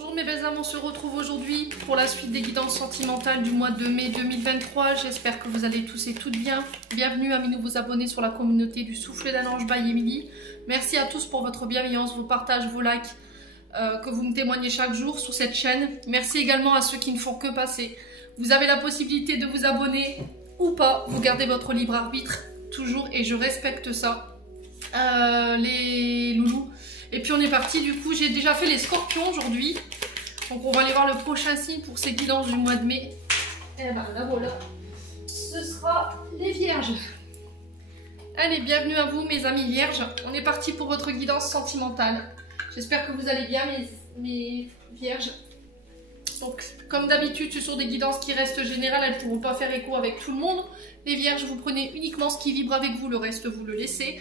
Bonjour mes belles âmes, on se retrouve aujourd'hui pour la suite des guidances sentimentales du mois de mai 2023. J'espère que vous allez tous et toutes bien. Bienvenue à mes nouveaux abonnés sur la communauté du Souffle d'un Ange by Emily. Merci à tous pour votre bienveillance, vos partages, vos likes que vous me témoignez chaque jour sur cette chaîne. Merci également à ceux qui ne font que passer. Vous avez la possibilité de vous abonner ou pas. Vous gardez votre libre arbitre toujours et je respecte ça. Les loulous. Et puis on est parti, du coup j'ai déjà fait les scorpions aujourd'hui. Donc on va aller voir le prochain signe pour ces guidances du mois de mai. Et ben là voilà, ce sera les vierges. Allez, bienvenue à vous mes amis vierges. On est parti pour votre guidance sentimentale. J'espère que vous allez bien mes vierges. Donc comme d'habitude ce sont des guidances qui restent générales, elles ne pourront pas faire écho avec tout le monde. Les vierges, vous prenez uniquement ce qui vibre avec vous, le reste vous le laissez.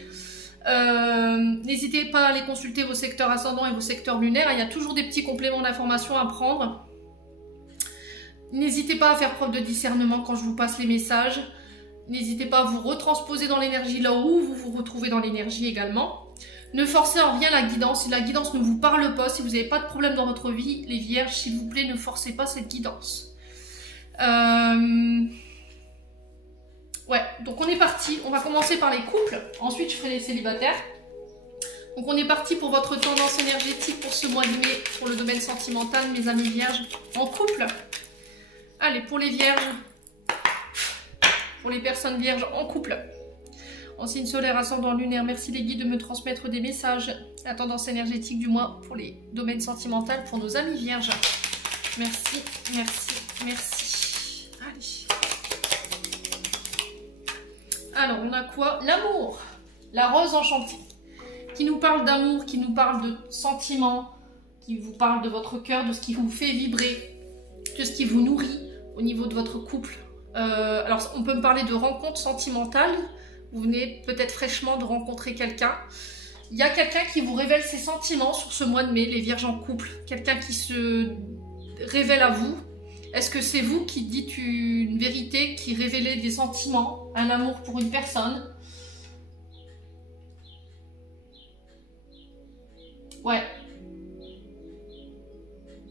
N'hésitez pas à aller consulter vos secteurs ascendants et vos secteurs lunaires, il y a toujours des petits compléments d'information à prendre. N'hésitez pas à faire preuve de discernement quand je vous passe les messages. N'hésitez pas à vous retransposer dans l'énergie là où vous vous retrouvez dans l'énergie également. Ne forcez en rien la guidance, si la guidance ne vous parle pas, si vous n'avez pas de problème dans votre vie, les vierges, s'il vous plaît, ne forcez pas cette guidance. Ouais, donc on est parti, on va commencer par les couples, ensuite je ferai les célibataires. Donc on est parti pour votre tendance énergétique pour ce mois de mai, pour le domaine sentimental, mes amis vierges, en couple. Allez, pour les vierges, pour les personnes vierges en couple, en signe solaire, ascendant lunaire, merci les guides de me transmettre des messages. La tendance énergétique du mois pour les domaines sentimentaux, pour nos amis vierges. Merci, merci, merci. Allez. Alors, on a quoi? L'amour, la rose enchantée, qui nous parle d'amour, qui nous parle de sentiments, qui vous parle de votre cœur, de ce qui vous fait vibrer, de ce qui vous nourrit au niveau de votre couple. Alors, on peut me parler de rencontres sentimentales. Vous venez peut-être fraîchement de rencontrer quelqu'un. Il y a quelqu'un qui vous révèle ses sentiments sur ce mois de mai, les vierges en couple. Quelqu'un qui se révèle à vous. Est-ce que c'est vous qui dites une vérité, qui révélez des sentiments, un amour pour une personne? Ouais.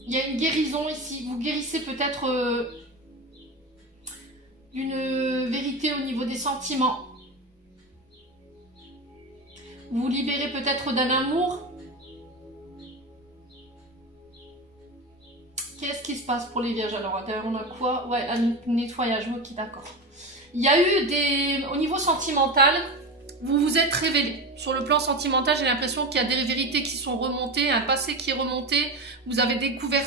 Il y a une guérison ici. Vous guérissez peut-être d'une vérité au niveau des sentiments. Vous vous libérez peut-être d'un amour. Qu'est-ce qui se passe pour les vierges? Alors, derrière, on a quoi? Ouais, un nettoyage, ok, d'accord. Il y a eu des... Au niveau sentimental, vous vous êtes révélé. Sur le plan sentimental, j'ai l'impression qu'il y a des vérités qui sont remontées, un passé qui est remonté. Vous avez découvert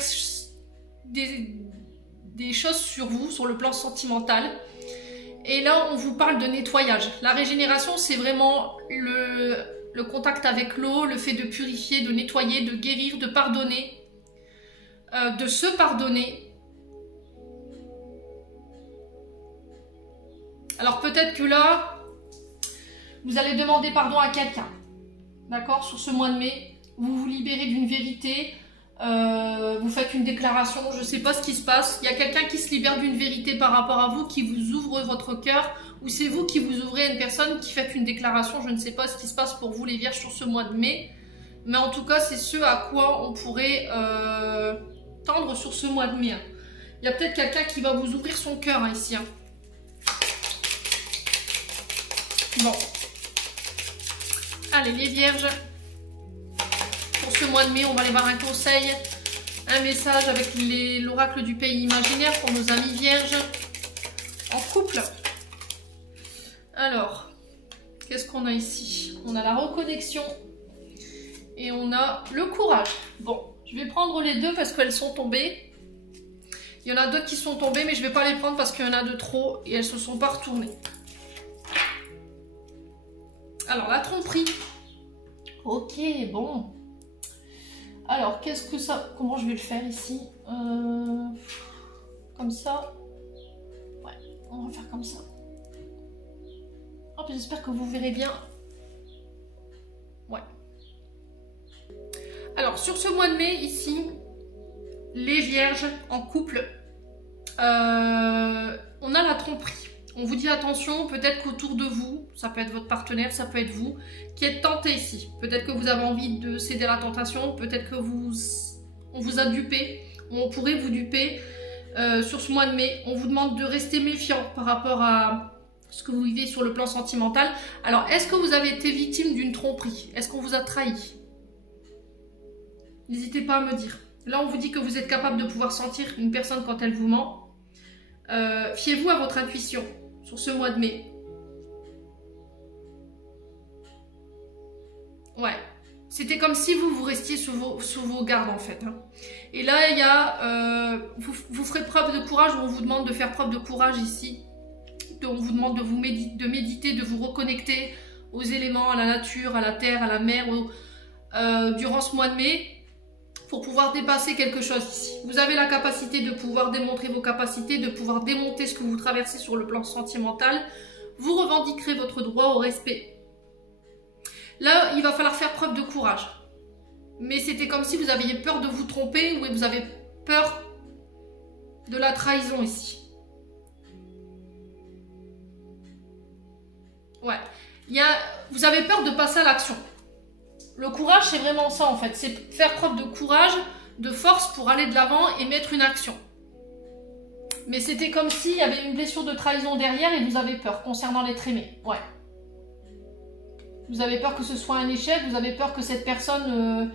des choses sur vous, sur le plan sentimental. Et là, on vous parle de nettoyage. La régénération, c'est vraiment le contact avec l'eau, le fait de purifier, de nettoyer, de guérir, de pardonner. De se pardonner. Alors peut-être que là, vous allez demander pardon à quelqu'un. D'accord? Sur ce mois de mai, vous vous libérez d'une vérité. Vous faites une déclaration, je ne sais pas ce qui se passe. Il y a quelqu'un qui se libère d'une vérité par rapport à vous, qui vous ouvre votre cœur. Ou c'est vous qui vous ouvrez à une personne qui fait une déclaration. Je ne sais pas ce qui se passe pour vous les vierges sur ce mois de mai. Mais en tout cas, c'est ce à quoi on pourrait... tendre sur ce mois de mai. Il y a peut-être quelqu'un qui va vous ouvrir son cœur ici. Bon. Allez, les vierges. Pour ce mois de mai, on va aller voir un conseil, un message avec l'oracle du pays imaginaire pour nos amis vierges en couple. Alors, qu'est-ce qu'on a ici? On a la reconnexion et on a le courage. Bon. Je vais prendre les deux parce qu'elles sont tombées. Il y en a d'autres qui sont tombées, mais je ne vais pas les prendre parce qu'il y en a de trop et elles ne se sont pas retournées. Alors, la tromperie. Ok, bon. Alors, qu'est-ce que ça... Comment je vais le faire ici? Comme ça. Ouais, on va faire comme ça. Hop, j'espère que vous verrez bien. Ouais. Alors, sur ce mois de mai, ici, les vierges en couple, on a la tromperie. On vous dit attention, peut-être qu'autour de vous, ça peut être votre partenaire, ça peut être vous, qui êtes tenté ici. Peut-être que vous avez envie de céder à la tentation, peut-être que vous on vous a dupé, ou on pourrait vous duper sur ce mois de mai. On vous demande de rester méfiant par rapport à ce que vous vivez sur le plan sentimental. Alors, est-ce que vous avez été victime d'une tromperie? Est-ce qu'on vous a trahi? N'hésitez pas à me dire. Là, on vous dit que vous êtes capable de pouvoir sentir une personne quand elle vous ment. Fiez-vous à votre intuition sur ce mois de mai. Ouais. C'était comme si vous restiez sur vos gardes en fait. Hein. Et là, il y a... vous ferez preuve de courage, on vous demande de faire preuve de courage ici. On vous demande de méditer, de vous reconnecter aux éléments, à la nature, à la terre, à la mer, durant ce mois de mai, pour pouvoir dépasser quelque chose ici. Vous avez la capacité de pouvoir démontrer vos capacités, de pouvoir démonter ce que vous traversez sur le plan sentimental. Vous revendiquerez votre droit au respect. Là, il va falloir faire preuve de courage. Mais c'était comme si vous aviez peur de vous tromper ou vous avez peur de la trahison ici. Ouais. Vous avez peur de passer à l'action. Le courage, c'est vraiment ça en fait. C'est faire preuve de courage, de force pour aller de l'avant et mettre une action. Mais c'était comme s'il y avait une blessure de trahison derrière et vous avez peur concernant l'être aimé. Ouais. Vous avez peur que ce soit un échec, vous avez peur que cette personne,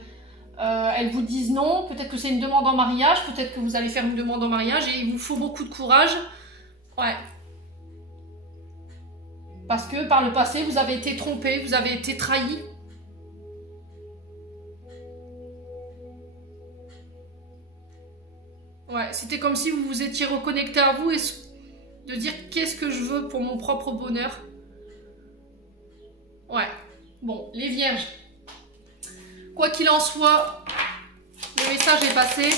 elle vous dise non. Peut-être que c'est une demande en mariage, peut-être que vous allez faire une demande en mariage et il vous faut beaucoup de courage. Ouais. Parce que par le passé, vous avez été trompé, vous avez été trahi. Ouais, c'était comme si vous vous étiez reconnecté à vous et de dire qu'est-ce que je veux pour mon propre bonheur. Ouais, bon, les vierges. Quoi qu'il en soit, le message est passé.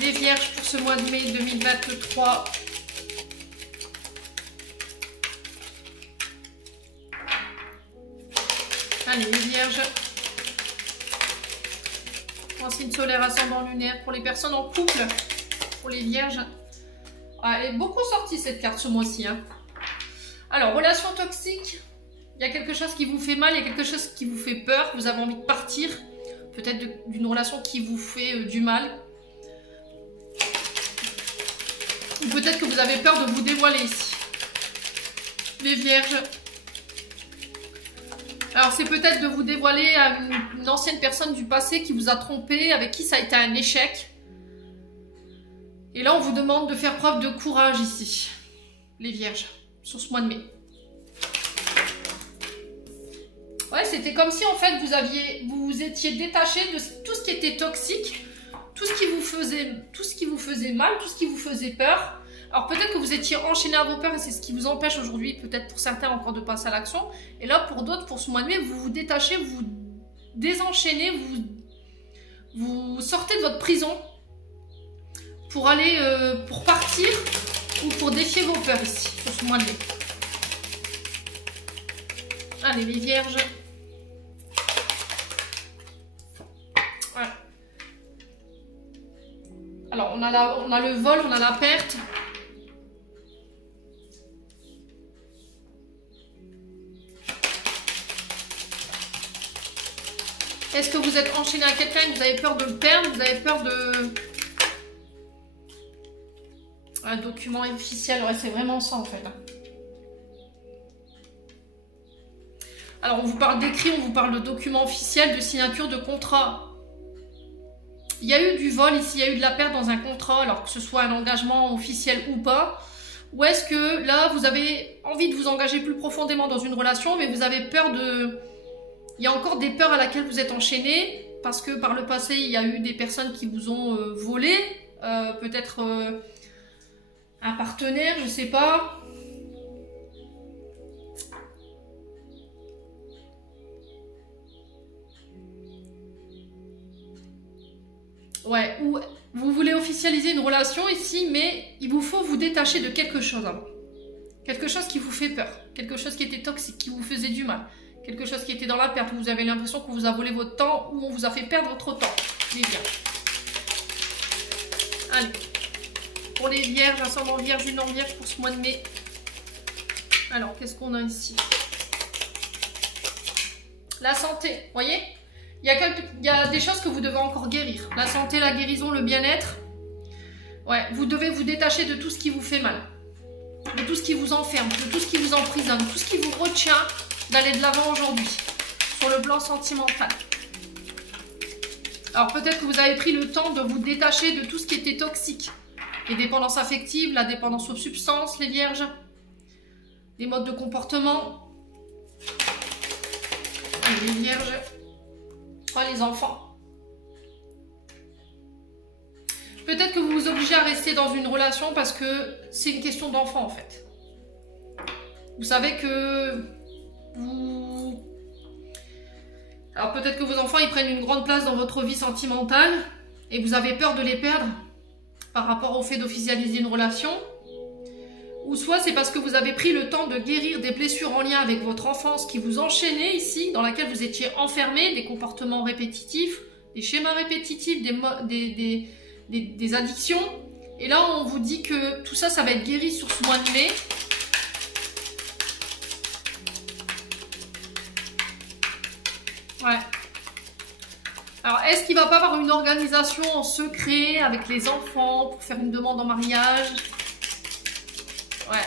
Les vierges pour ce mois de mai 2023. Allez, les vierges. Signe solaire, ascendant lunaire pour les personnes en couple, pour les vierges. Ah, elle est beaucoup sortie cette carte ce mois-ci. Hein. Alors, relation toxique. Il y a quelque chose qui vous fait mal, il y a quelque chose qui vous fait peur. Vous avez envie de partir. Peut-être d'une relation qui vous fait du mal. Ou peut-être que vous avez peur de vous dévoiler ici. Les vierges. Alors, c'est peut-être de vous dévoiler à une ancienne personne du passé qui vous a trompé, avec qui ça a été un échec. Et là, on vous demande de faire preuve de courage ici, les vierges, sur ce mois de mai. Ouais, c'était comme si, en fait, vous étiez détaché de tout ce qui était toxique, tout ce qui vous faisait mal, tout ce qui vous faisait peur. Alors peut-être que vous étiez enchaîné à vos peurs et c'est ce qui vous empêche aujourd'hui, peut-être pour certains encore de passer à l'action. Et là pour d'autres, pour ce mois de mai, vous vous détachez, vous vous désenchaînez, vous sortez de votre prison pour aller, pour partir ou pour défier vos peurs ici, sur ce mois de mai. Allez les vierges. Voilà. Alors on a le vol, on a la perte. Est-ce que vous êtes enchaîné à quelqu'un et que vous avez peur de le perdre? Vous avez peur de... Un document officiel, ouais, c'est vraiment ça en fait. Alors on vous parle d'écrit, on vous parle de document officiel, de signature de contrat. Il y a eu du vol ici, il y a eu de la perte dans un contrat, alors que ce soit un engagement officiel ou pas. Ou est-ce que là vous avez envie de vous engager plus profondément dans une relation, mais vous avez peur de... Il y a encore des peurs à laquelle vous êtes enchaîné parce que par le passé, il y a eu des personnes qui vous ont volé, peut-être un partenaire, je sais pas. Ouais, ou vous voulez officialiser une relation ici, mais il vous faut vous détacher de quelque chose avant. Quelque chose qui vous fait peur, quelque chose qui était toxique, qui vous faisait du mal. Quelque chose qui était dans la perte, où vous avez l'impression qu'on vous a volé votre temps, ou on vous a fait perdre votre temps. Les vierges. Allez. Pour les vierges, ascendant vierge, lune en vierge pour ce mois de mai. Alors, qu'est-ce qu'on a ici? La santé. Vous voyez? Il y a des choses que vous devez encore guérir. La santé, la guérison, le bien-être. Ouais, vous devez vous détacher de tout ce qui vous fait mal. De tout ce qui vous enferme, de tout ce qui vous emprisonne, tout ce qui vous retient d'aller de l'avant aujourd'hui. Sur le plan sentimental. Alors peut-être que vous avez pris le temps de vous détacher de tout ce qui était toxique. Les dépendances affectives, la dépendance aux substances, les vierges. Les modes de comportement. Et les vierges. Les enfants. Peut-être que vous vous obligez à rester dans une relation parce que c'est une question d'enfant en fait. Vous savez que vous... Alors peut-être que vos enfants ils prennent une grande place dans votre vie sentimentale et vous avez peur de les perdre par rapport au fait d'officialiser une relation. Ou soit c'est parce que vous avez pris le temps de guérir des blessures en lien avec votre enfance qui vous enchaînaient ici, dans laquelle vous étiez enfermé, des comportements répétitifs, des schémas répétitifs, des addictions. Et là, on vous dit que tout ça, ça va être guéri sur ce mois de mai. Ouais. Alors, est-ce qu'il ne va pas avoir une organisation en secret avec les enfants pour faire une demande en mariage ? Ouais.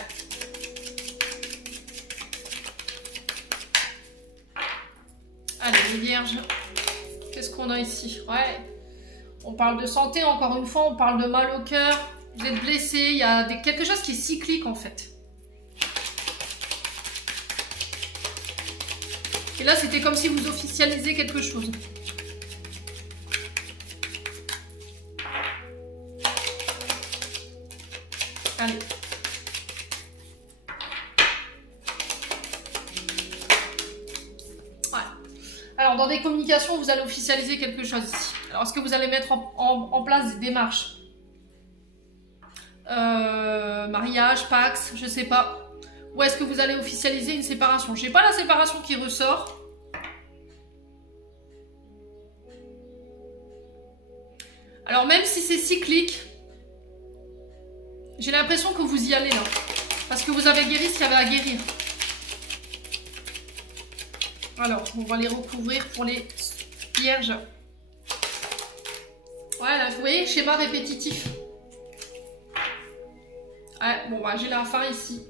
Allez, les vierges. Qu'est-ce qu'on a ici? Ouais. On parle de santé, encore une fois, on parle de mal au cœur. Vous êtes blessé, il y a quelque chose qui est cyclique en fait. Et là, c'était comme si vous officialisiez quelque chose. Allez. Alors, dans des communications, vous allez officialiser quelque chose ici. Alors, est-ce que vous allez mettre en place des démarches mariage, Pax, je sais pas. Ou est-ce que vous allez officialiser une séparation? Je n'ai pas la séparation qui ressort. Alors, même si c'est cyclique, j'ai l'impression que vous y allez là. Parce que vous avez guéri ce qu'il y avait à guérir. Alors, on va les recouvrir pour les vierges. Voilà, vous voyez, schéma répétitif. Ouais, bon, bah, j'ai la fin ici.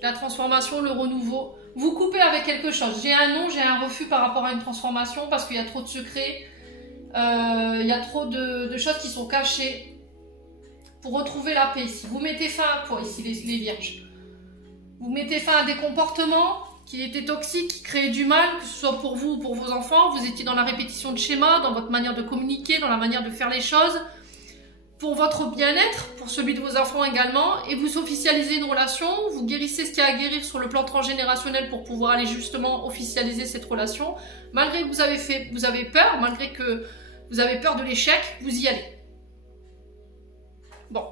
La transformation, le renouveau. Vous coupez avec quelque chose. J'ai un non, j'ai un refus par rapport à une transformation parce qu'il y a trop de secrets. Il y a trop de choses qui sont cachées. Pour retrouver la paix ici. Vous mettez fin à quoi ici, les vierges? Vous mettez fin à des comportements qui étaient toxiques, qui créaient du mal, que ce soit pour vous ou pour vos enfants. Vous étiez dans la répétition de schémas, dans votre manière de communiquer, dans la manière de faire les choses. Pour votre bien-être, pour celui de vos enfants également. Et vous officialisez une relation, vous guérissez ce qu'il y a à guérir sur le plan transgénérationnel pour pouvoir aller justement officialiser cette relation. Malgré que vous avez peur, malgré que vous avez peur de l'échec, vous y allez. Bon,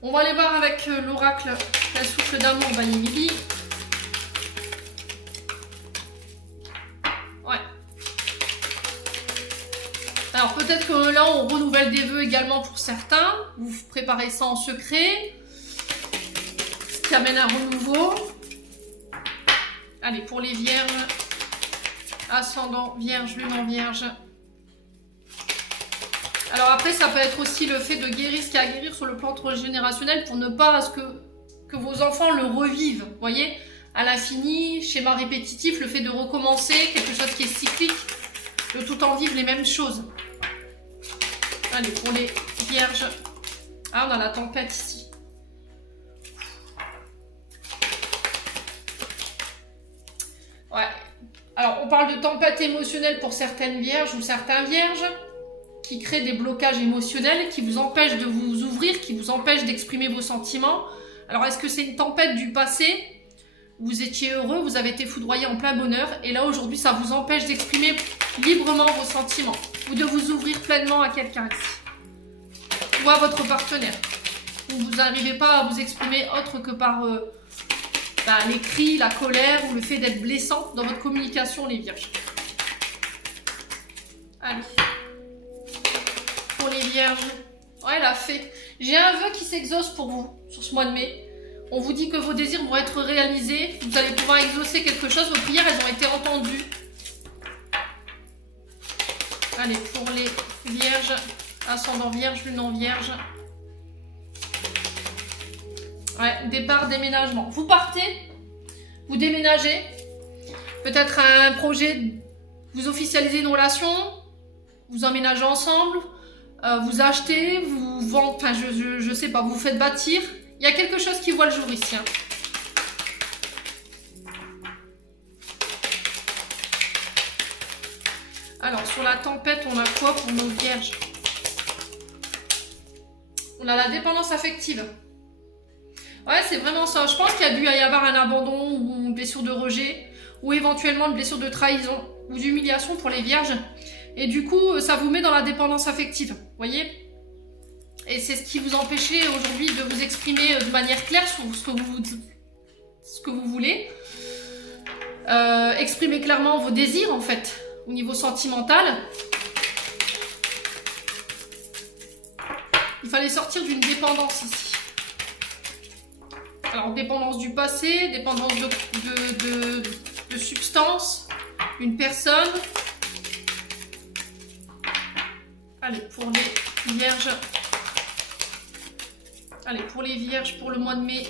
on va aller voir avec l'oracle la souffle d'amour by Émilie. Ouais. Alors peut-être que là on renouvelle des vœux également pour certains. Vous préparez ça en secret. Ce qui amène un renouveau. Allez, pour les vierges. Ascendant vierge, lune en vierge. Alors après, ça peut être aussi le fait de guérir ce qu'il y a à guérir sur le plan transgénérationnel pour ne pas que vos enfants le revivent. Vous voyez, à l'infini, schéma répétitif, le fait de recommencer, quelque chose qui est cyclique, de tout en vivre les mêmes choses. Allez, pour les vierges. Ah, on a la tempête ici. Ouais. Alors, on parle de tempête émotionnelle pour certaines vierges ou certains vierges, qui crée des blocages émotionnels, qui vous empêchent de vous ouvrir, qui vous empêchent d'exprimer vos sentiments. Alors, est-ce que c'est une tempête du passé? Vous étiez heureux, vous avez été foudroyé en plein bonheur, et là, aujourd'hui, ça vous empêche d'exprimer librement vos sentiments, ou de vous ouvrir pleinement à quelqu'un ici, ou à votre partenaire. Vous n'arrivez pas à vous exprimer autre que par les cris, la colère, ou le fait d'être blessant dans votre communication, les vierges. Allez. Pour les vierges. Ouais, la fée. J'ai un vœu qui s'exauce pour vous sur ce mois de mai. On vous dit que vos désirs vont être réalisés. Vous allez pouvoir exaucer quelque chose. Vos prières, elles ont été entendues. Allez, pour les vierges, ascendant vierge, lune en vierge. Ouais, départ, déménagement. Vous partez, vous déménagez. Peut-être un projet, vous officialisez une relation, vous emménagez ensemble, vous achetez, vous vendez, enfin je sais pas, vous faites bâtir. Il y a quelque chose qui voit le jour ici. Hein. Alors, sur la tempête, on a quoi pour nos vierges? On a la dépendance affective. Ouais, c'est vraiment ça. Je pense qu'il y a dû y avoir un abandon ou une blessure de rejet ou éventuellement une blessure de trahison ou d'humiliation pour les vierges. Et du coup, ça vous met dans la dépendance affective. Vous voyez? Et c'est ce qui vous empêchait aujourd'hui de vous exprimer de manière claire sur ce que vous voulez. Exprimer clairement vos désirs, en fait. Au niveau sentimental, il fallait sortir d'une dépendance ici. Alors, dépendance du passé, dépendance de substance, une personne. Allez, pour les vierges. Allez, pour les vierges, pour le mois de mai.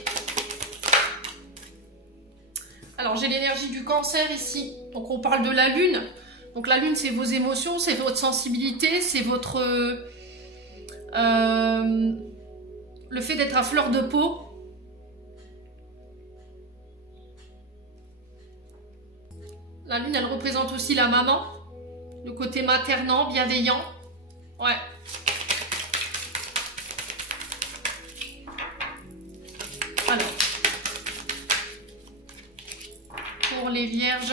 Alors, j'ai l'énergie du cancer ici. Donc, on parle de la lune. Donc la lune, c'est vos émotions, c'est votre sensibilité, c'est votre... le fait d'être à fleur de peau. La lune, elle représente aussi la maman, le côté maternant, bienveillant. Ouais. Alors, pour les vierges...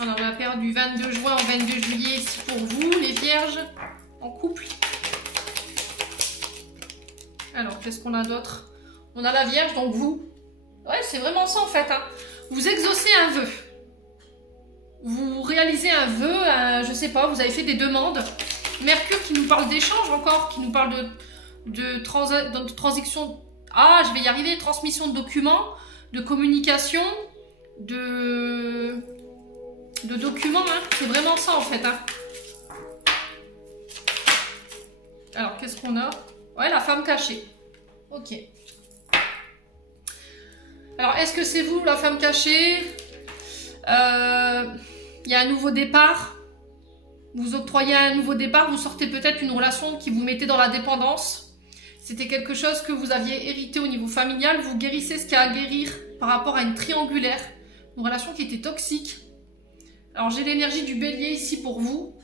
Alors, la période du 22 juin au 22 juillet, c'est pour vous, les vierges, en couple. Alors, qu'est-ce qu'on a d'autre? On a la vierge, donc vous. Ouais, c'est vraiment ça, en fait. Hein. Vous exaucez un vœu. Vous réalisez un vœu, je sais pas, vous avez fait des demandes. Mercure qui nous parle d'échange encore, qui nous parle de transition. Ah, je vais y arriver. Transmission de documents, de communication, de documents, hein. C'est vraiment ça en fait. Hein. Alors, qu'est-ce qu'on a? Ouais, la femme cachée. Ok. Alors, est-ce que c'est vous, la femme cachée? Il y a un nouveau départ. Vous octroyez un nouveau départ. Vous sortez peut-être une relation qui vous mettait dans la dépendance. C'était quelque chose que vous aviez hérité au niveau familial. Vous guérissez ce qu'il y a à guérir par rapport à une triangulaire. Une relation qui était toxique. Alors, j'ai l'énergie du bélier ici pour vous.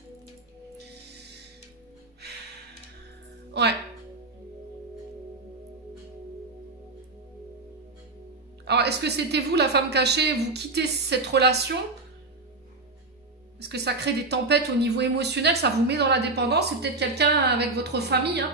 Ouais. Alors, est-ce que c'était vous, la femme cachée, vous quittez cette relation? Est-ce que ça crée des tempêtes au niveau émotionnel? Ça vous met dans la dépendance? C'est peut-être quelqu'un avec votre famille, hein?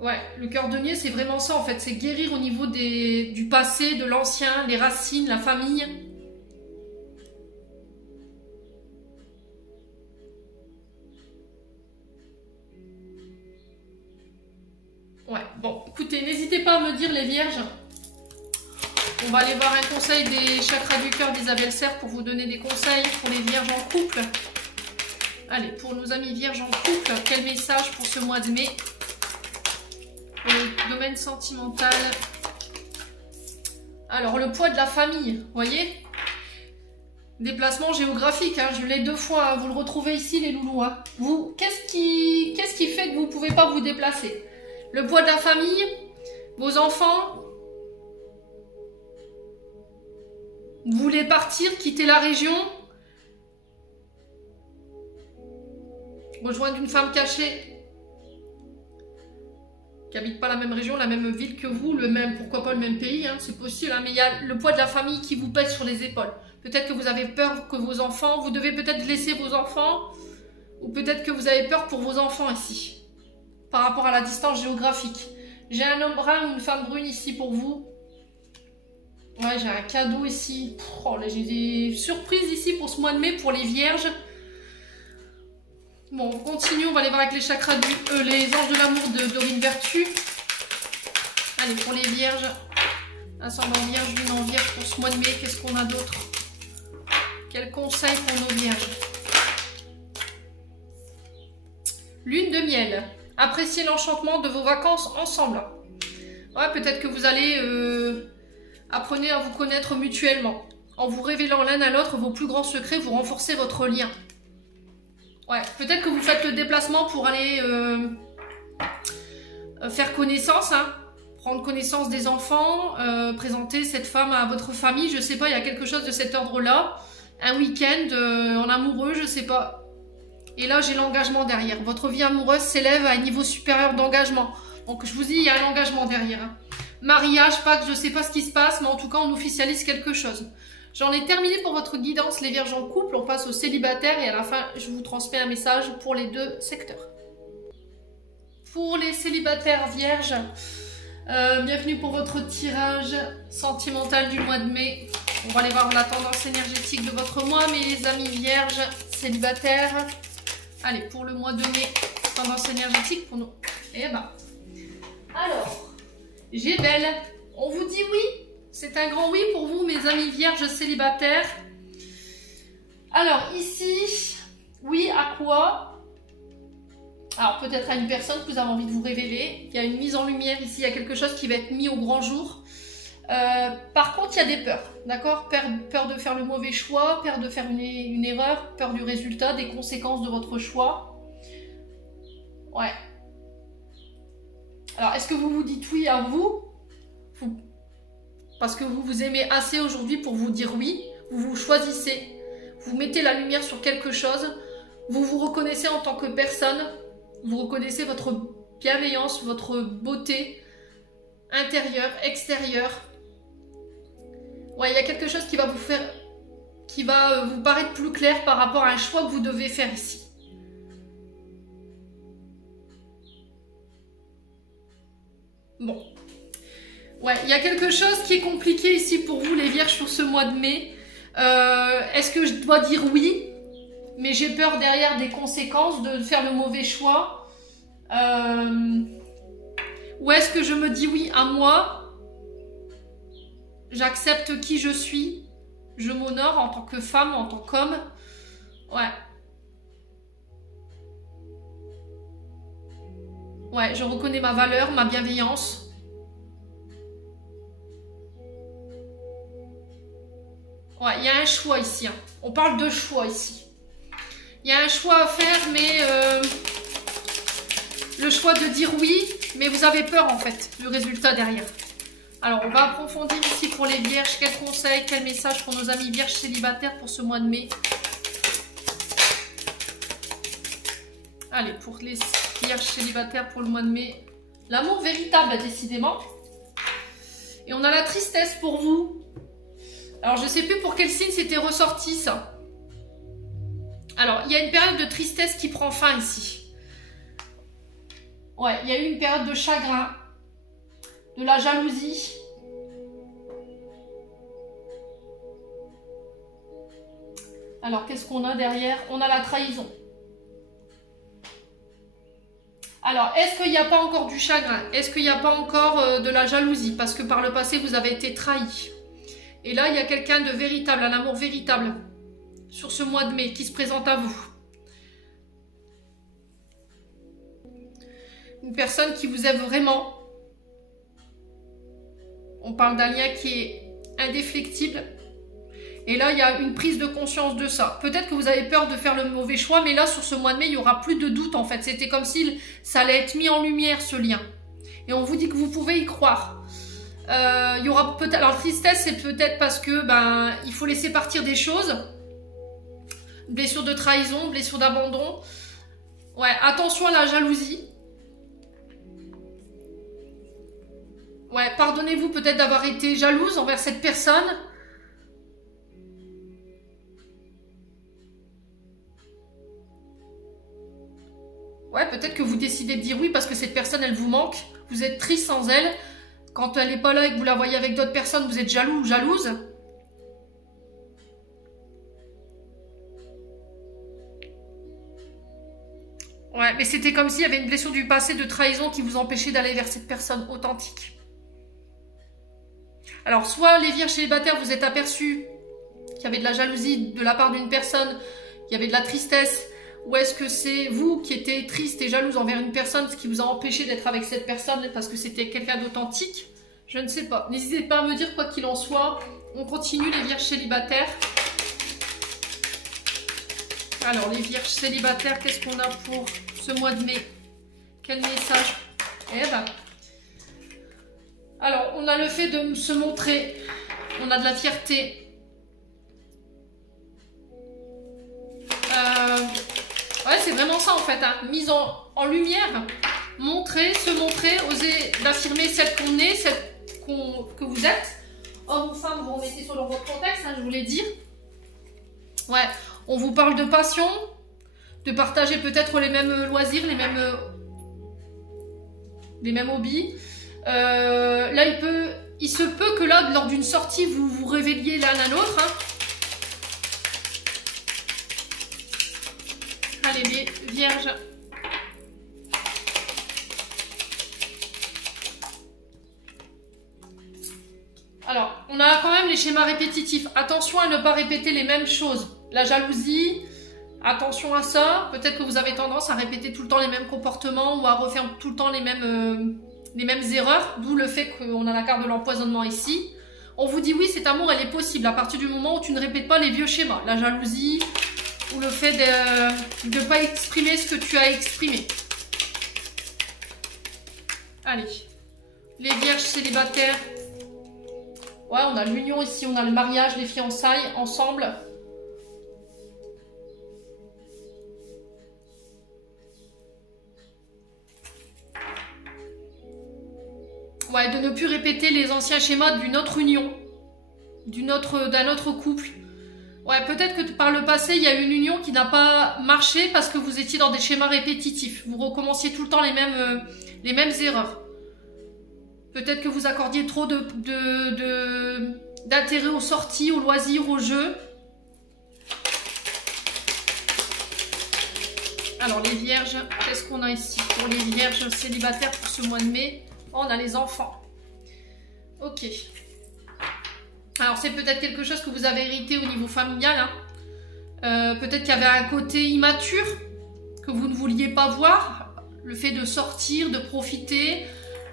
Ouais, le cœur de nier, c'est vraiment ça en fait. C'est guérir au niveau du passé, de l'ancien, les racines, la famille. Ouais, bon, écoutez, n'hésitez pas à me dire les vierges. On va aller voir un conseil des chakras du cœur d'Isabelle Serre pour vous donner des conseils pour les vierges en couple. Allez, pour nos amis vierges en couple, quel message pour ce mois de mai? Pour le domaine sentimental. Alors, le poids de la famille, vous voyez? Déplacement géographique, hein, je l'ai 2 fois, hein, vous le retrouvez ici les loulous. Hein. Vous, qu'est-ce qui fait que vous ne pouvez pas vous déplacer? Le poids de la famille, vos enfants, vous voulez partir, quitter la région, rejoindre une femme cachée qui n'habite pas la même région, la même ville que vous, pourquoi pas le même pays, hein, c'est possible, hein, mais il y a le poids de la famille qui vous pèse sur les épaules. Peut-être que vous avez peur que vos enfants, vous devez peut-être laisser vos enfants, ou peut-être que vous avez peur pour vos enfants ici, par rapport à la distance géographique. J'ai un homme brun ou une femme brune ici pour vous. Ouais, j'ai un cadeau ici. Oh, là, j'ai des surprises ici pour ce mois de mai, pour les vierges. Bon, on continue, on va aller voir avec les chakras, les anges de l'amour de Dorine Vertu. Allez, pour les vierges. Ascendant vierge, lune en vierge pour ce mois de mai. Qu'est-ce qu'on a d'autre? Quels conseils pour nos vierges? Lune de miel. Appréciez l'enchantement de vos vacances ensemble. Ouais, peut-être que vous allez apprenez à vous connaître mutuellement. En vous révélant l'un à l'autre vos plus grands secrets, vous renforcez votre lien. Ouais, peut-être que vous faites le déplacement pour aller faire connaissance, hein, prendre connaissance des enfants, présenter cette femme à votre famille, je sais pas, il y a quelque chose de cet ordre-là. Un week-end en amoureux, je sais pas. Et là, j'ai l'engagement derrière. Votre vie amoureuse s'élève à un niveau supérieur d'engagement. Donc, je vous dis, il y a un engagement derrière. Hein. Mariage, pacte, je sais pas ce qui se passe, mais en tout cas, on officialise quelque chose. J'en ai terminé pour votre guidance, les vierges en couple. On passe aux célibataires et à la fin, je vous transmets un message pour les deux secteurs. Pour les célibataires vierges, bienvenue pour votre tirage sentimental du mois de mai. On va aller voir la tendance énergétique de votre mois, mes amis vierges célibataires. Allez, pour le mois de mai, tendance énergétique pour nous. Eh ben, alors, j'ai belle. On vous dit oui. C'est un grand oui pour vous, mes amis vierges célibataires. Alors, ici, oui à quoi? Alors, peut-être à une personne que vous avez envie de vous révéler. Il y a une mise en lumière ici, il y a quelque chose qui va être mis au grand jour. Par contre, il y a des peurs, d'accord? Peur de faire le mauvais choix, peur de faire une erreur, peur du résultat, des conséquences de votre choix. Ouais. Alors, est-ce que vous vous dites oui à vous? Parce que vous vous aimez assez aujourd'hui pour vous dire oui, vous vous choisissez, vous mettez la lumière sur quelque chose, vous vous reconnaissez en tant que personne, vous reconnaissez votre bienveillance, votre beauté intérieure, extérieure. Ouais, il y a quelque chose qui va vous faire, qui va vous paraître plus clair par rapport à un choix que vous devez faire ici. Bon. Ouais, il y a quelque chose qui est compliqué ici pour vous les vierges sur ce mois de mai. Est-ce que je dois dire oui, mais j'ai peur derrière des conséquences de faire le mauvais choix, ou est-ce que je me dis oui à moi, j'accepte qui je suis, je m'honore en tant que femme, en tant qu'homme. Ouais. Ouais, je reconnais ma valeur, ma bienveillance. Ouais, il y a un choix ici. Hein. On parle de choix ici. Il y a un choix à faire, mais le choix de dire oui, mais vous avez peur en fait du résultat derrière. Alors, on va approfondir ici pour les vierges. Quels conseils, quel message pour nos amis vierges célibataires pour ce mois de mai? Allez, pour les vierges célibataires pour le mois de mai. L'amour véritable, décidément. Et on a la tristesse pour vous. Alors, je ne sais plus pour quel signe c'était ressorti, ça. Alors, il y a une période de tristesse qui prend fin ici. Ouais, il y a eu une période de chagrin, de la jalousie. Alors, qu'est-ce qu'on a derrière? On a la trahison. Alors, est-ce qu'il n'y a pas encore du chagrin? Est-ce qu'il n'y a pas encore de la jalousie? Parce que par le passé, vous avez été trahi. Et là, il y a quelqu'un de véritable, un amour véritable sur ce mois de mai qui se présente à vous. Une personne qui vous aime vraiment. On parle d'un lien qui est indéfectible. Et là, il y a une prise de conscience de ça. Peut-être que vous avez peur de faire le mauvais choix, mais là, sur ce mois de mai, il n'y aura plus de doute en fait. C'était comme si ça allait être mis en lumière, ce lien. Et on vous dit que vous pouvez y croire. Il y aura peut-être. Alors, tristesse, c'est peut-être parce que il faut laisser partir des choses. Blessure de trahison, blessure d'abandon. Ouais, attention à la jalousie. Ouais, pardonnez-vous peut-être d'avoir été jalouse envers cette personne. Ouais, peut-être que vous décidez de dire oui parce que cette personne, elle vous manque. Vous êtes triste sans elle. Quand elle n'est pas là et que vous la voyez avec d'autres personnes, vous êtes jaloux ou jalouse. Ouais, mais c'était comme s'il y avait une blessure du passé de trahison qui vous empêchait d'aller vers cette personne authentique. Alors, soit les vierges célibataires, vous êtes aperçus qu'il y avait de la jalousie de la part d'une personne, qu'il y avait de la tristesse, ou est-ce que c'est vous qui étiez triste et jalouse envers une personne, ce qui vous a empêché d'être avec cette personne parce que c'était quelqu'un d'authentique? Je ne sais pas. N'hésitez pas à me dire quoi qu'il en soit. On continue les vierges célibataires. Alors, les vierges célibataires, qu'est-ce qu'on a pour ce mois de mai? Quel message? Eh ben. Alors, on a le fait de se montrer. On a de la fierté. Ouais, c'est vraiment ça en fait. Hein. Mise en lumière. Montrer, se montrer, oser d'affirmer celle qu'on est, celle que vous êtes. Homme ou femme, vous remettez sur votre contexte, hein, je voulais dire. Ouais, on vous parle de passion, de partager peut-être les mêmes loisirs, les mêmes hobbies. Là, il se peut que là, lors d'une sortie, vous vous révéliez l'un à l'autre. Hein. Allez, les vierges. Alors, on a quand même les schémas répétitifs. Attention à ne pas répéter les mêmes choses. La jalousie, attention à ça. Peut-être que vous avez tendance à répéter tout le temps les mêmes comportements ou à refaire tout le temps les mêmes erreurs. D'où le fait qu'on a la carte de l'empoisonnement ici. On vous dit oui, cet amour, elle est possible à partir du moment où tu ne répètes pas les vieux schémas. La jalousie ou le fait de ne pas exprimer ce que tu as exprimé. Allez, les vierges célibataires. Ouais, on a l'union ici, on a le mariage, les fiançailles ensemble. Ouais, de ne plus répéter les anciens schémas d'une autre union, d'un autre couple. Ouais, peut-être que par le passé, il y a eu une union qui n'a pas marché parce que vous étiez dans des schémas répétitifs. Vous recommenciez tout le temps les mêmes erreurs. Peut-être que vous accordiez trop d'intérêt aux sorties, aux loisirs, aux jeux. Alors, les vierges, qu'est-ce qu'on a ici pour les vierges célibataires pour ce mois de mai? Oh, on a les enfants. Ok. Alors, c'est peut-être quelque chose que vous avez hérité au niveau familial. Hein. Peut-être qu'il y avait un côté immature que vous ne vouliez pas voir. Le fait de sortir, de profiter...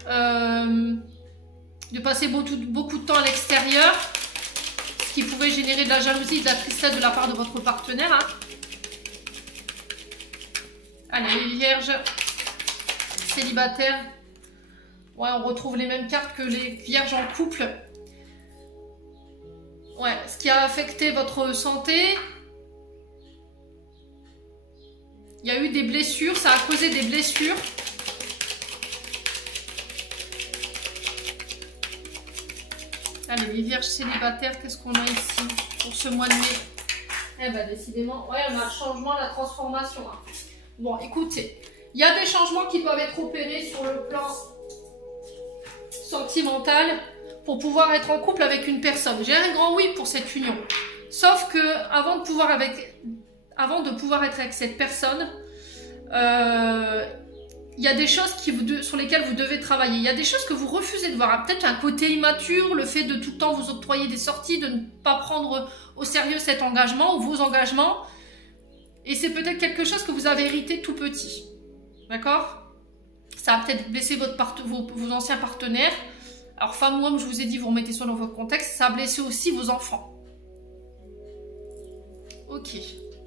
de passer beaucoup de temps à l'extérieur, ce qui pouvait générer de la jalousie et de la tristesse de la part de votre partenaire. Hein. Allez, les vierges célibataires. Ouais, on retrouve les mêmes cartes que les vierges en couple. Ouais, ce qui a affecté votre santé. Il y a eu des blessures, ça a causé des blessures. Allez, les vierges célibataires, qu'est-ce qu'on a ici pour ce mois de mai? Eh bien, décidément, ouais, on a le changement, la transformation. Hein. Bon, écoutez, il y a des changements qui peuvent être opérés sur le plan sentimental pour pouvoir être en couple avec une personne. J'ai un grand oui pour cette union. Sauf que avant de pouvoir être avec cette personne, il y a des choses sur lesquelles vous devez travailler. Il y a des choses que vous refusez de voir. Peut-être un côté immature, le fait de tout le temps vous octroyer des sorties, de ne pas prendre au sérieux cet engagement ou vos engagements. Et c'est peut-être quelque chose que vous avez hérité tout petit. D'accord? Ça a peut-être blessé vos anciens partenaires. Alors, femme ou homme, je vous ai dit, vous remettez ça dans votre contexte. Ça a blessé aussi vos enfants. Ok.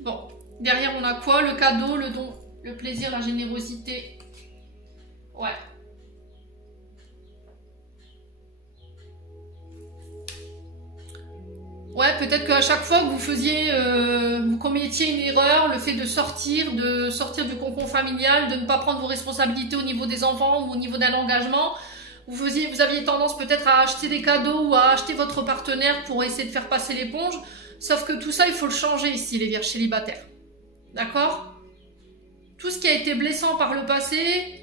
Bon. Derrière, on a quoi? Le cadeau, le don, le plaisir, la générosité. Ouais. Ouais, peut-être qu'à chaque fois que vous commettiez une erreur, le fait de sortir du cocon familial, de ne pas prendre vos responsabilités au niveau des enfants ou au niveau d'un engagement, vous aviez tendance peut-être à acheter des cadeaux ou à acheter votre partenaire pour essayer de faire passer l'éponge. Sauf que tout ça, il faut le changer ici, les vierges célibataires. D'accord? Tout ce qui a été blessant par le passé,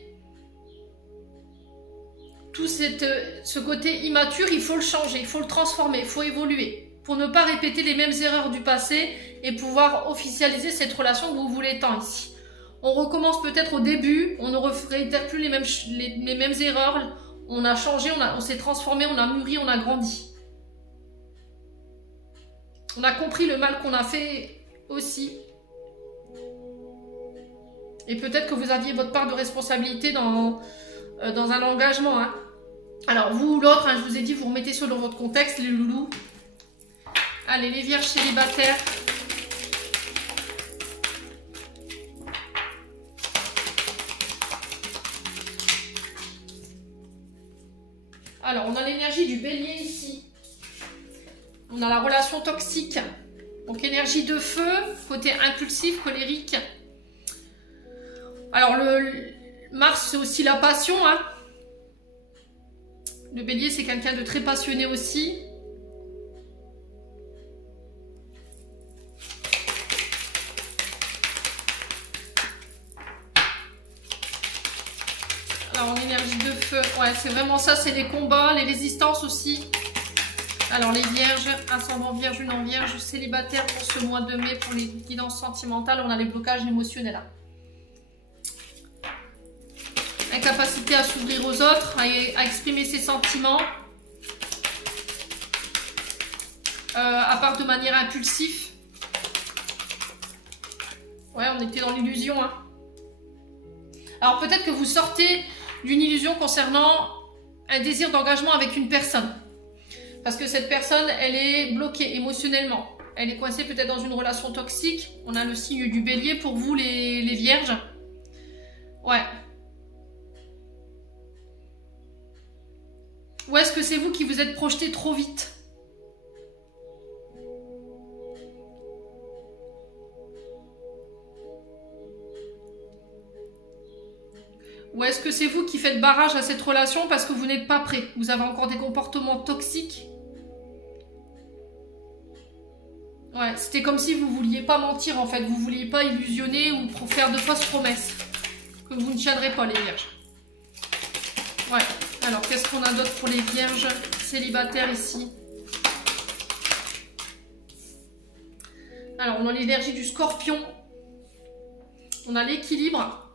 tout ce côté immature, il faut le changer, il faut le transformer, il faut évoluer pour ne pas répéter les mêmes erreurs du passé et pouvoir officialiser cette relation que vous voulez tant ici. On recommence peut-être au début, on ne réitère plus les mêmes erreurs, On a changé, on s'est transformé, on a mûri, on a grandi. On a compris le mal qu'on a fait aussi. Et peut-être que vous aviez votre part de responsabilité dans un engagement. Hein. Alors vous ou l'autre, hein, je vous ai dit, vous remettez selon votre contexte, les loulous. Allez, les vierges célibataires. Alors, on a l'énergie du bélier ici. On a la relation toxique. Donc, énergie de feu, côté impulsif, colérique. Alors, le Mars, c'est aussi la passion. Hein. Le bélier, c'est quelqu'un de très passionné aussi. Alors, en énergie de feu, ouais, c'est vraiment ça, c'est les combats, les résistances aussi. Alors, les vierges, ascendant vierge, non vierge, célibataire pour ce mois de mai, pour les guidances sentimentales, on a les blocages émotionnels. Hein. Incapacité à s'ouvrir aux autres, à exprimer ses sentiments, à part de manière impulsive. Ouais, on était dans l'illusion. Hein. Alors, peut-être que vous sortez d'une illusion concernant un désir d'engagement avec une personne. Parce que cette personne, elle est bloquée émotionnellement. Elle est coincée peut-être dans une relation toxique. On a le signe du bélier pour vous, les vierges. Ouais. Ou est-ce que c'est vous qui vous êtes projeté trop vite ? Ou est-ce que c'est vous qui faites barrage à cette relation parce que vous n'êtes pas prêt? Vous avez encore des comportements toxiques? Ouais, c'était comme si vous ne vouliez pas mentir en fait. Vous ne vouliez pas illusionner ou faire de fausses promesses. Que vous ne tiendrez pas les vierges. Ouais, alors qu'est-ce qu'on a d'autre pour les vierges célibataires ici? Alors on a l'énergie du scorpion. On a l'équilibre.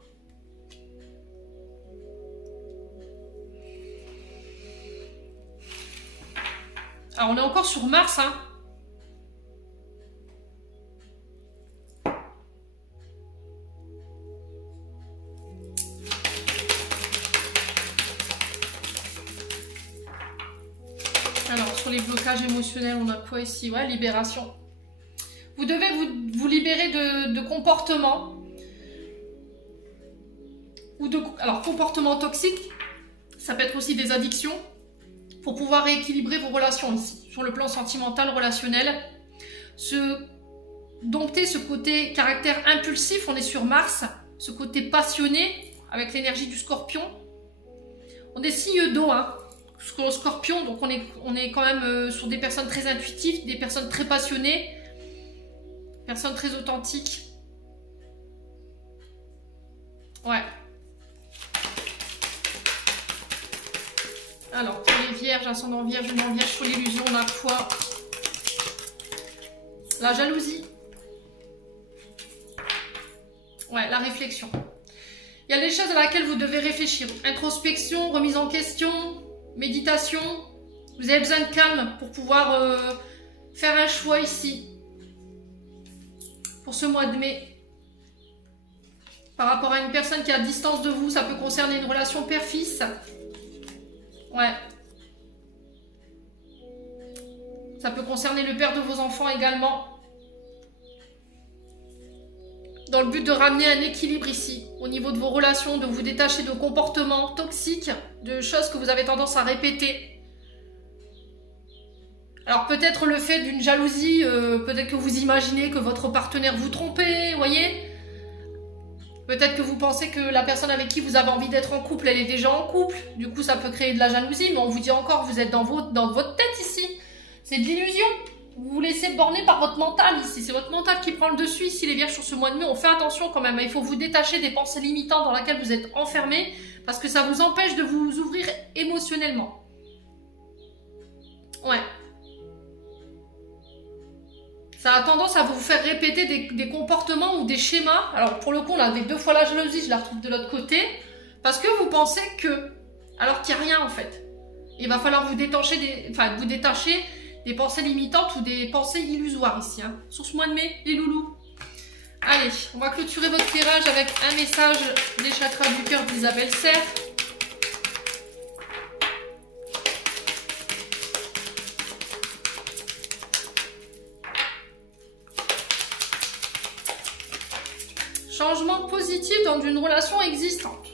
Alors, on est encore sur Mars, hein. Alors, sur les blocages émotionnels, on a quoi ici? Ouais, libération. Vous devez vous libérer de comportements. Alors, comportements toxiques, ça peut être aussi des addictions. Pour pouvoir rééquilibrer vos relations ici, sur le plan sentimental, relationnel. Dompter ce côté caractère impulsif, on est sur Mars, ce côté passionné, avec l'énergie du scorpion. On est signe d'eau, hein, scorpion, donc on est quand même sur des personnes très intuitives, des personnes très passionnées, personnes très authentiques. Ouais. Alors, pour les vierges, ascendant vierge, non vierge, sur l'illusion, on a quoi? La jalousie. Ouais, la réflexion. Il y a des choses à laquelle vous devez réfléchir. Introspection, remise en question, méditation. Vous avez besoin de calme pour pouvoir faire un choix ici. Pour ce mois de mai. Par rapport à une personne qui est à distance de vous, ça peut concerner une relation père-fils. Ouais. Ça peut concerner le père de vos enfants également. Dans le but de ramener un équilibre ici, au niveau de vos relations, de vous détacher de comportements toxiques, de choses que vous avez tendance à répéter. Alors peut-être le fait d'une jalousie, peut-être que vous imaginez que votre partenaire vous trompait, voyez. Peut-être que vous pensez que la personne avec qui vous avez envie d'être en couple, elle est déjà en couple. Du coup, ça peut créer de la jalousie, mais on vous dit encore, vous êtes dans votre tête ici. C'est de l'illusion. Vous vous laissez borner par votre mental ici. C'est votre mental qui prend le dessus ici, les vierges, sur ce mois de mai. On fait attention quand même. Il faut vous détacher des pensées limitantes dans lesquelles vous êtes enfermés, parce que ça vous empêche de vous ouvrir émotionnellement. Ouais. Ça a tendance à vous faire répéter des comportements ou des schémas. Alors pour le coup, là, avec 2 fois la jalousie, je la retrouve de l'autre côté. Parce que vous pensez que alors qu'il n'y a rien en fait. Il va falloir vous détacher des pensées limitantes ou des pensées illusoires ici, hein. Sur ce mois de mai, les loulous. Allez, on va clôturer votre tirage avec un message des chakras du cœur d'Isabelle Serre. Changement positif dans une relation existante.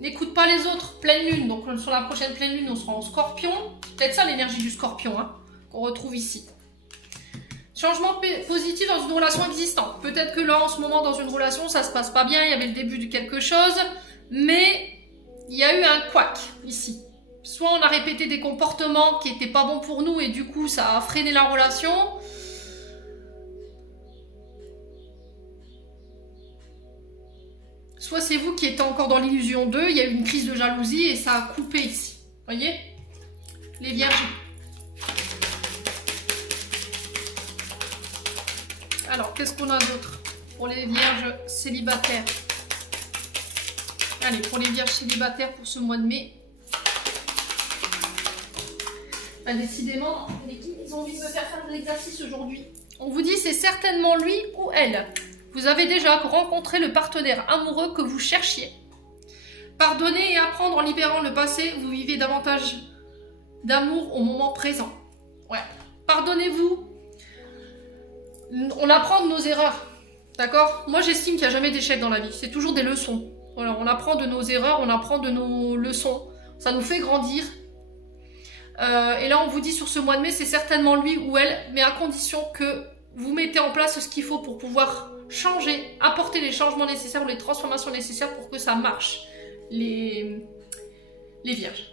N'écoute pas les autres. Pleine lune, donc sur la prochaine pleine lune, on sera en scorpion. Peut-être ça l'énergie du scorpion, hein, qu'on retrouve ici. Changement positif dans une relation existante. Peut-être que là, en ce moment, dans une relation, ça se passe pas bien, il y avait le début de quelque chose, mais il y a eu un couac ici. Soit on a répété des comportements qui n'étaient pas bons pour nous et du coup, ça a freiné la relation. Soit c'est vous qui êtes encore dans l'illusion d'eux, il y a eu une crise de jalousie et ça a coupé ici. Voyez? Les vierges. Alors, qu'est-ce qu'on a d'autre pour les vierges célibataires? Allez, pour les vierges célibataires pour ce mois de mai. Ah, décidément, ils ont envie de me faire l'exercice aujourd'hui. On vous dit c'est certainement lui ou elle. Vous avez déjà rencontré le partenaire amoureux que vous cherchiez. Pardonnez et apprendre en libérant le passé, vous vivez davantage d'amour au moment présent. Ouais. Pardonnez-vous. On apprend de nos erreurs. D'accord? Moi, j'estime qu'il n'y a jamais d'échec dans la vie. C'est toujours des leçons. Voilà, on apprend de nos erreurs, on apprend de nos leçons. Ça nous fait grandir. Et là, on vous dit sur ce mois de mai, c'est certainement lui ou elle, mais à condition que vous mettez en place ce qu'il faut pour pouvoir changer, apporter les changements nécessaires ou les transformations nécessaires pour que ça marche, les vierges.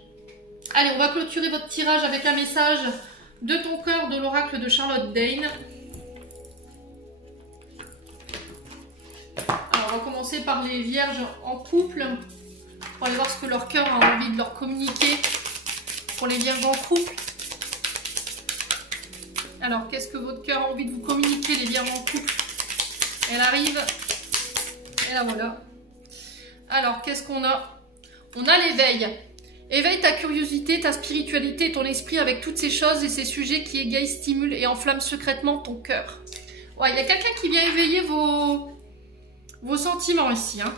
Allez, on va clôturer votre tirage avec un message de ton cœur de l'oracle de Charlotte Dane. Alors, on va commencer par les vierges en couple. Pour aller voir ce que leur cœur a envie de leur communiquer pour les vierges en couple. Alors, qu'est-ce que votre cœur a envie de vous communiquer, les vierges en couple? Elle arrive. Et la voilà. Alors, qu'est-ce qu'on a? On a l'éveil. Éveille ta curiosité, ta spiritualité et ton esprit avec toutes ces choses et ces sujets qui égayent, stimulent et enflamment secrètement ton cœur. Ouais, il y a quelqu'un qui vient éveiller vos sentiments ici, hein.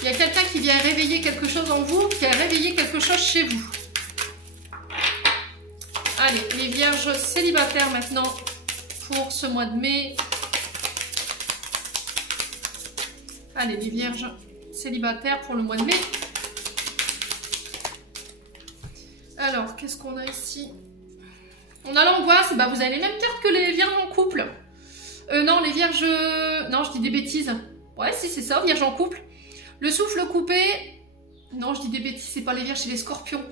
Il y a quelqu'un qui vient réveiller quelque chose en vous, qui a réveillé quelque chose chez vous. Allez, les vierges célibataires maintenant pour ce mois de mai. Allez, les vierges célibataires pour le mois de mai. Alors, qu'est-ce qu'on a ici? On a l'angoisse. Bah, vous avez les mêmes cartes que les vierges en couple. Non, les vierges... Non, je dis des bêtises. Ouais, si, c'est ça, vierges en couple. Le souffle coupé... Non, je dis des bêtises, c'est pas les vierges, c'est les scorpions.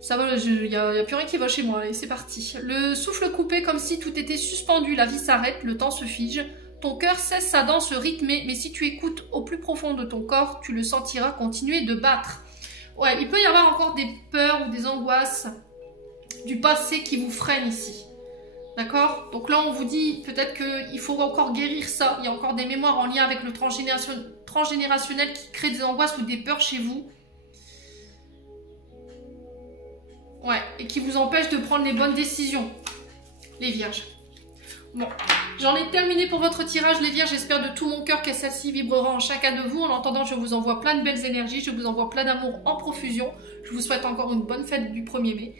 Ça va, il n'y a plus rien qui va chez moi. Allez, c'est parti. Le souffle coupé comme si tout était suspendu. La vie s'arrête, le temps se fige. Ton cœur cesse sa danse rythmée, mais si tu écoutes au plus profond de ton corps, tu le sentiras continuer de battre. Ouais, il peut y avoir encore des peurs ou des angoisses du passé qui vous freinent ici. D'accord? Donc là, on vous dit peut-être qu'il faut encore guérir ça. Il y a encore des mémoires en lien avec le transgénérationnel qui créent des angoisses ou des peurs chez vous. Ouais, et qui vous empêchent de prendre les bonnes décisions, les vierges. Bon, j'en ai terminé pour votre tirage, les vierges. J'espère de tout mon cœur que celle-ci vibrera en chacun de vous. En attendant, je vous envoie plein de belles énergies. Je vous envoie plein d'amour en profusion. Je vous souhaite encore une bonne fête du 1er mai.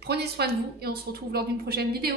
Prenez soin de vous et on se retrouve lors d'une prochaine vidéo.